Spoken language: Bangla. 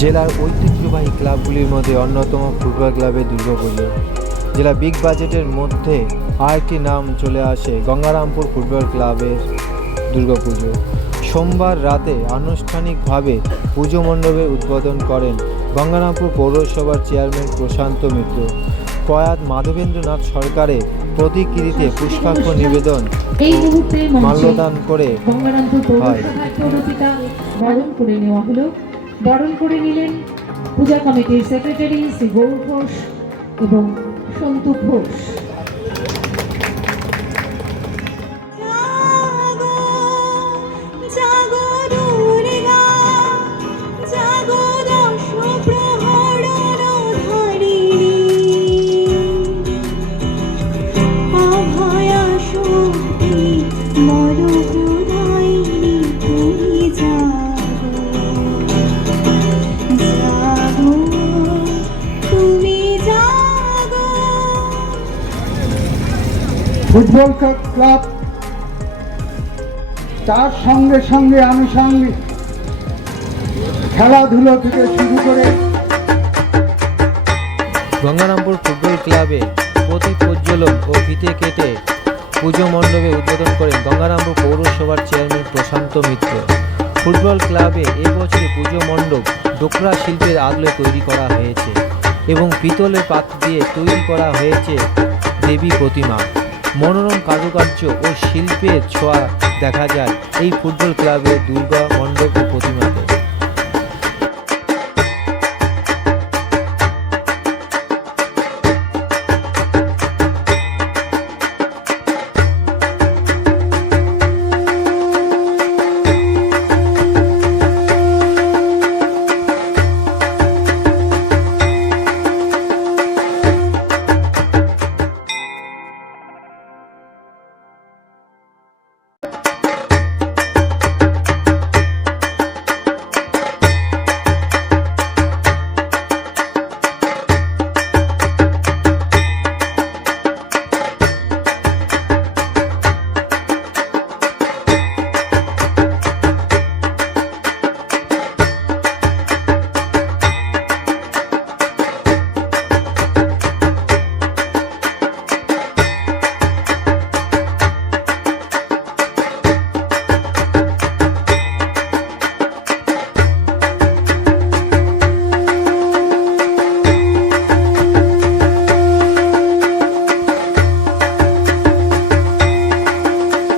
জেলার ঐতিহ্যবাহী ক্লাবগুলির মধ্যে অন্যতম ফুটবল ক্লাবের দুর্গাপুজো। জেলা বিগ বাজেটের মধ্যে আরেকটি নাম চলে আসে গঙ্গারামপুর ফুটবল ক্লাবের দুর্গাপুজো। সোমবার রাতে আনুষ্ঠানিকভাবে পুজো মণ্ডপের উদ্বোধন করেন গঙ্গারামপুর পৌরসভার চেয়ারম্যান প্রশান্ত মিত্র। প্রয়াত মাধবেন্দ্রনাথ সরকারের প্রতিকৃতিতে পুষ্পার্ঘ্য নিবেদন মাল্যদান করে হয়। বরণ করে নিলেন পূজা কমিটির সেক্রেটারি শ্রী গৌর ঘোষ এবং সন্তু ঘোষ। ফুটবল ক্লাব তার সঙ্গে সঙ্গে আনুষঙ্গিক খেলাধুলো থেকে শুরু করে গঙ্গারামপুর ফুটবল ক্লাবে প্রতি প্রজ্বলন ও ফিতে কেটে পুজো মণ্ডপে উদ্বোধন করেন গঙ্গারামপুর পৌরসভার চেয়ারম্যান প্রশান্ত মিত্র। ফুটবল ক্লাবে এবছরে পুজো মণ্ডপ ডোকরা শিল্পের আদলে তৈরি করা হয়েছে এবং পিতলের পাত্র দিয়ে তৈরি করা হয়েছে দেবী প্রতিমা। মনোরম কারুকার্য ও শিল্পের ছোঁয়া দেখা যায় এই ফুটবল ক্লাবের দুর্গা মণ্ডপ ও প্রতিমাতে।